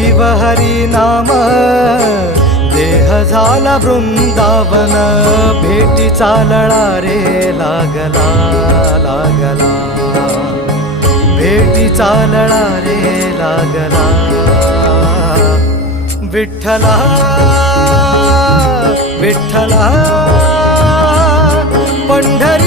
जीव हरी नाम देह झाला वृंदावन भेटी चालळा रे लागला लागला. भेटी चालळा रे लागला. विठ्ठला विठ्ठला पंढर